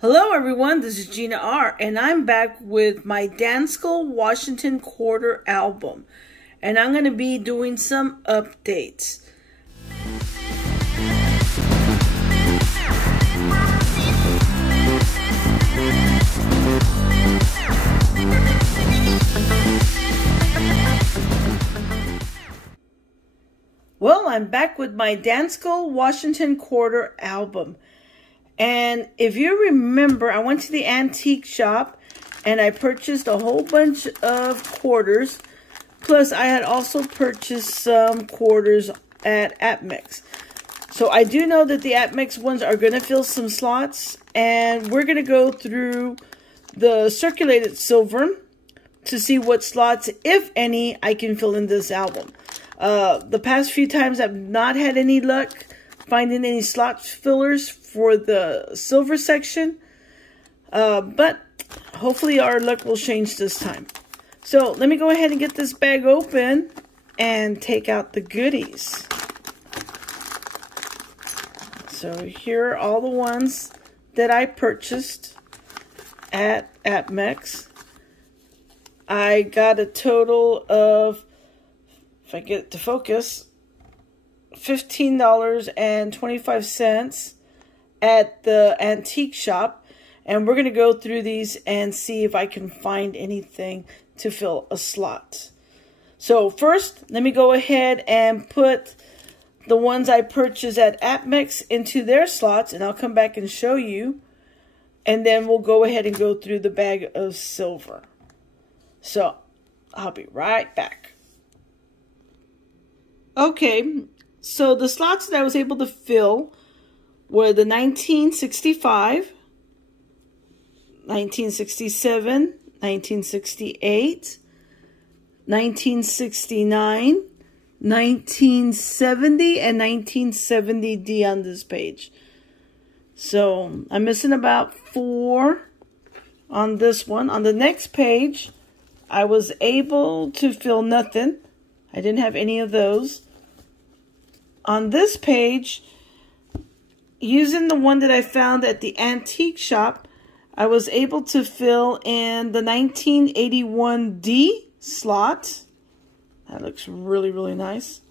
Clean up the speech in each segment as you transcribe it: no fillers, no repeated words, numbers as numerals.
Hello everyone, this is Gina R. and I'm back with my Dansco Washington Quarter album, and I'm going to be doing some updates. Well, I'm back with my Dansco Washington Quarter album. And if you remember, I went to the antique shop and I purchased a whole bunch of quarters. Plus, I had also purchased some quarters at APMEX. So I do know that the APMEX ones are going to fill some slots. And we're going to go through the circulated silver to see what slots, if any, I can fill in this album. The past few times I've not had any luck finding any slot fillers for the silver section, but hopefully our luck will change this time. So let me go ahead and get this bag open and take out the goodies. So here are all the ones that I purchased at APMEX. I got a total of, if I get it to focus, $15.25 at the antique shop, and we're going to go through these and see if I can find anything to fill a slot. So first, let me go ahead and put the ones I purchased at APMEX into their slots, and I'll come back and show you, and then we'll go ahead and go through the bag of silver. So I'll be right back. Okay, so the slots that I was able to fill were the 1965, 1967, 1968, 1969, 1970, and 1970D on this page. So I'm missing about 4 on this one. On the next page, I was able to fill nothing. I didn't have any of those. On this page, using the one that I found at the antique shop, I was able to fill in the 1981D slot. That looks really, really nice.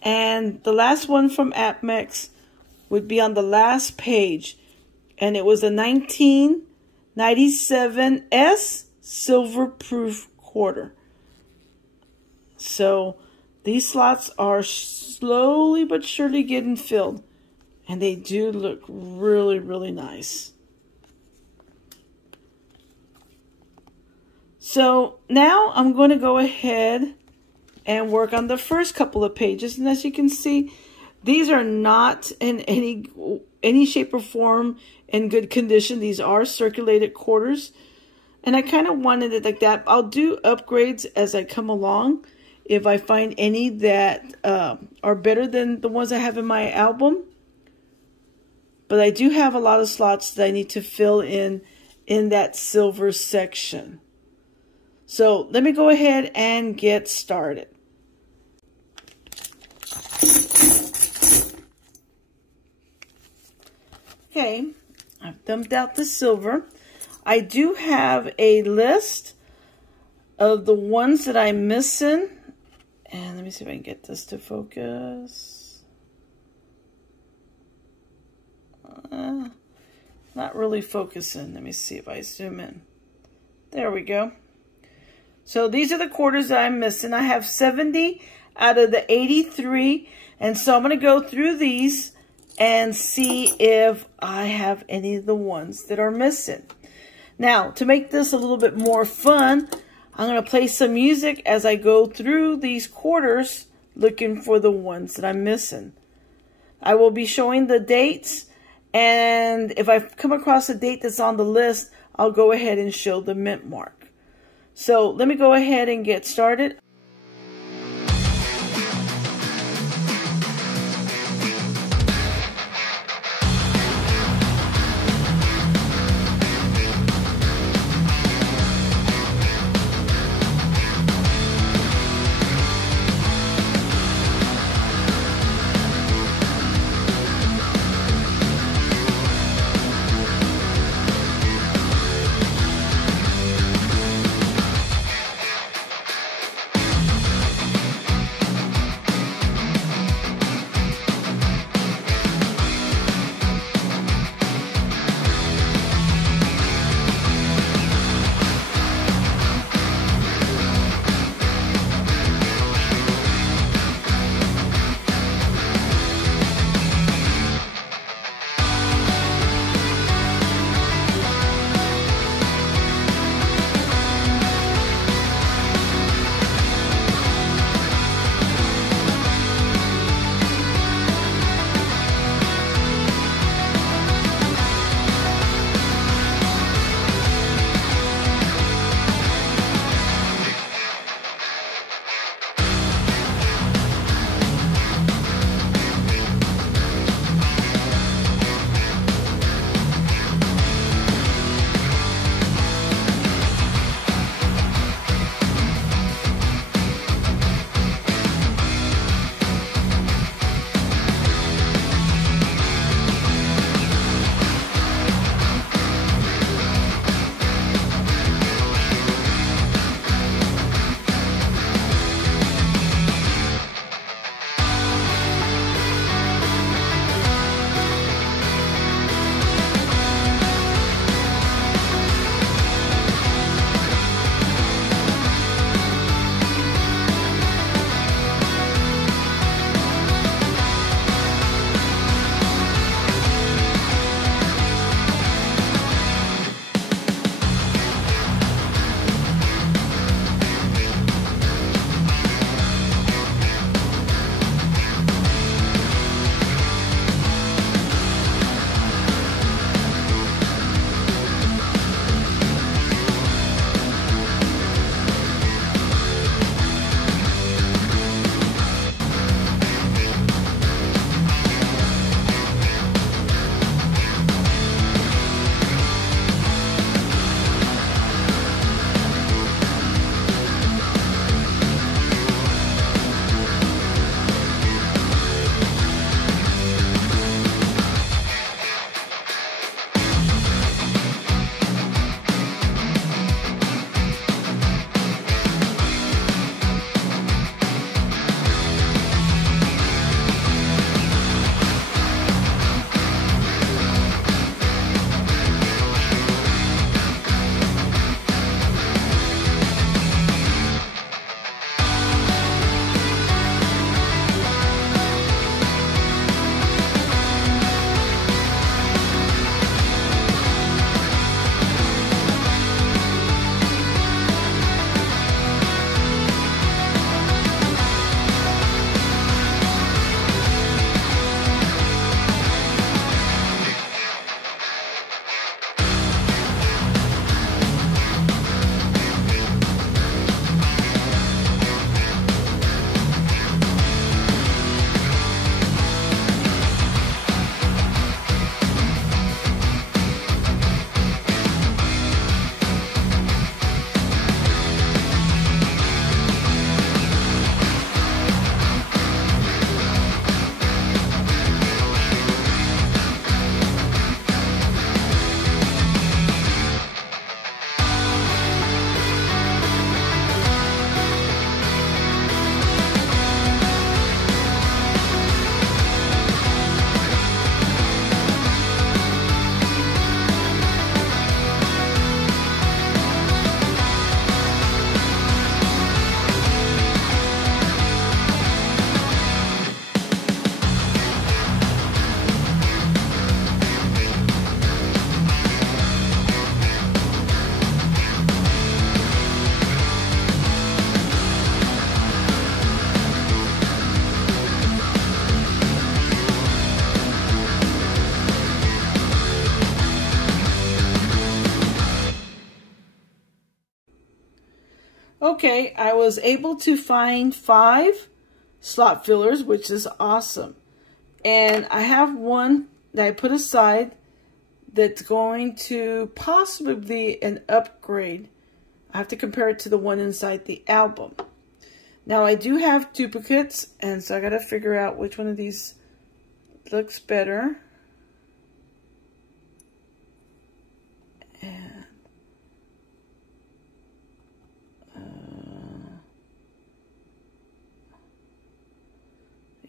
And the last one from APMEX would be on the last page. And it was a 1997S silver proof quarter. So these slots are slowly but surely getting filled, and they do look really, really nice. So now I'm going to go ahead and work on the first couple of pages, and as you can see, these are not in any shape or form in good condition. These are circulated quarters, and I kind of wanted it like that. I'll do upgrades as I come along if I find any that are better than the ones I have in my album. But I do have a lot of slots that I need to fill in that silver section. So let me go ahead and get started. Okay, I've dumped out the silver. I do have a list of the ones that I'm missing. And let me see if I can get this to focus. Not really focusing. Let me see if I zoom in. There we go. So these are the quarters that I'm missing. I have 70 out of the 83. And so I'm going to go through these and see if I have any of the ones that are missing. Now, to make this a little bit more fun, I'm going to play some music as I go through these quarters looking for the ones that I'm missing. I will be showing the dates, and if I come across a date that's on the list, I'll go ahead and show the mint mark. So let me go ahead and get started. Okay, I was able to find 5 slot fillers, which is awesome. And I have one that I put aside that's going to possibly be an upgrade. I have to compare it to the one inside the album. Now I do have duplicates, and so I got to figure out which one of these looks better. And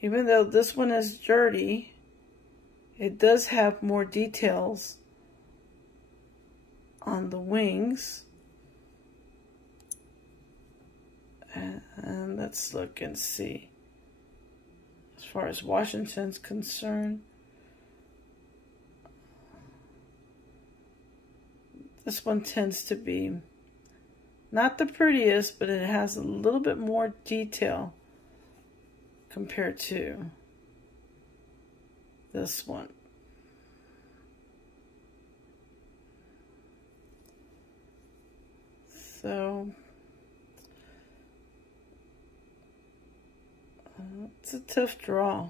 even though this one is dirty, it does have more details on the wings. And let's look and see. As far as Washington's concerned, this one tends to be not the prettiest, but it has a little bit more detail compared to this one. So it's a tough draw.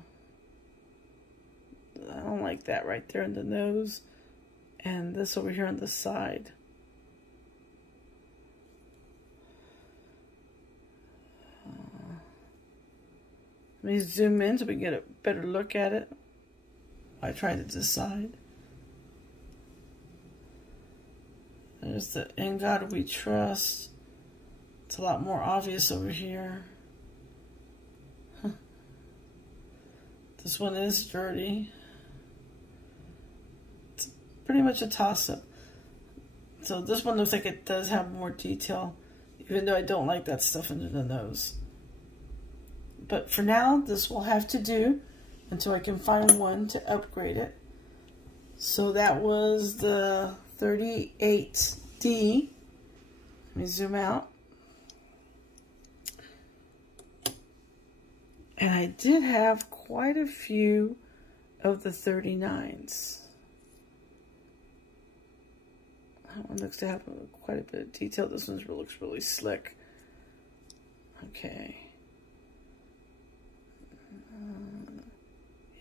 I don't like that right there in the nose, and this over here on the side. Let me zoom in so we can get a better look at it. I try to decide. There's the "In God We Trust." It's a lot more obvious over here. This one is dirty. It's pretty much a toss-up. So this one looks like it does have more detail, even though I don't like that stuff under the nose. But for now, this will have to do until I can find one to upgrade it. So that was the 38D. Let me zoom out. And I did have quite a few of the 39s. That one looks to have quite a bit of detail. This one looks really slick. Okay.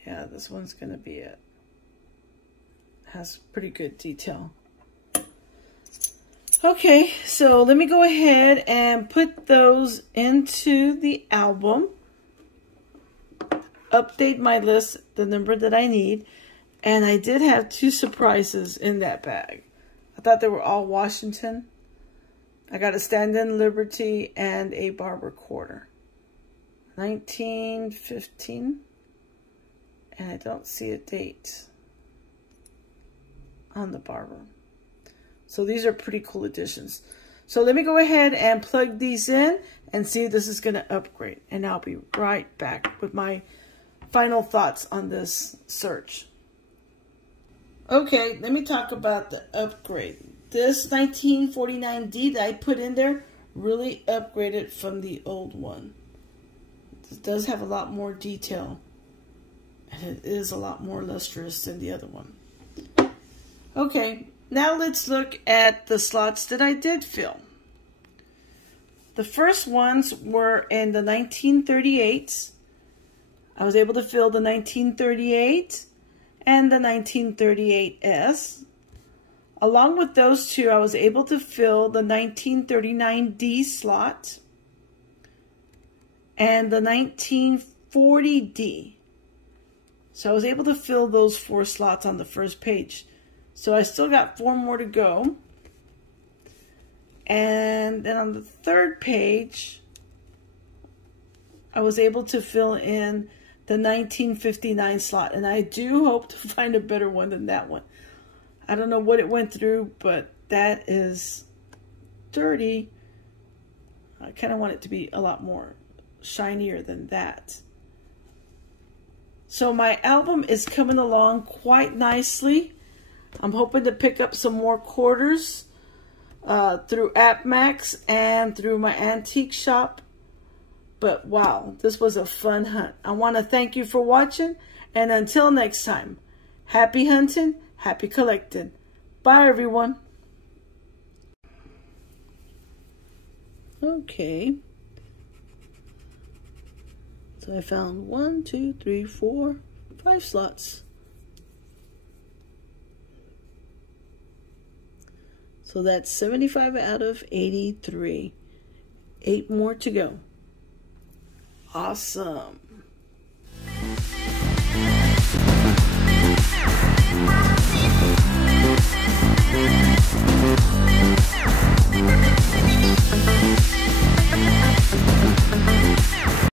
Yeah, this one's going to be it. Has pretty good detail. Okay, so let me go ahead and put those into the album. Update my list, the number that I need. And I did have 2 surprises in that bag. I thought they were all Washington. I got a Stand-In Liberty and a Barber quarter. 1915. And I don't see a date on the Barber. So these are pretty cool additions. So let me go ahead and plug these in and see if this is going to upgrade. And I'll be right back with my final thoughts on this search. Okay, let me talk about the upgrade. This 1949D that I put in there really upgraded from the old one. It does have a lot more detail. And it is a lot more lustrous than the other one. Okay, now let's look at the slots that I did fill. The first ones were in the 1938s. I was able to fill the 1938 and the 1938S. Along with those two, I was able to fill the 1939D slot and the 1940D. So I was able to fill those 4 slots on the first page. So I still got 4 more to go. And then on the third page, I was able to fill in the 1959 slot. And I do hope to find a better one than that one. I don't know what it went through, but that is dirty. I kind of want it to be a lot more shinier than that. So my album is coming along quite nicely. I'm hoping to pick up some more quarters through APMEX and through my antique shop. But wow, this was a fun hunt. I want to thank you for watching. And until next time, happy hunting, happy collecting. Bye, everyone. Okay. So I found 1, 2, 3, 4, 5 slots. So that's 75 out of 83. 8 more to go. Awesome.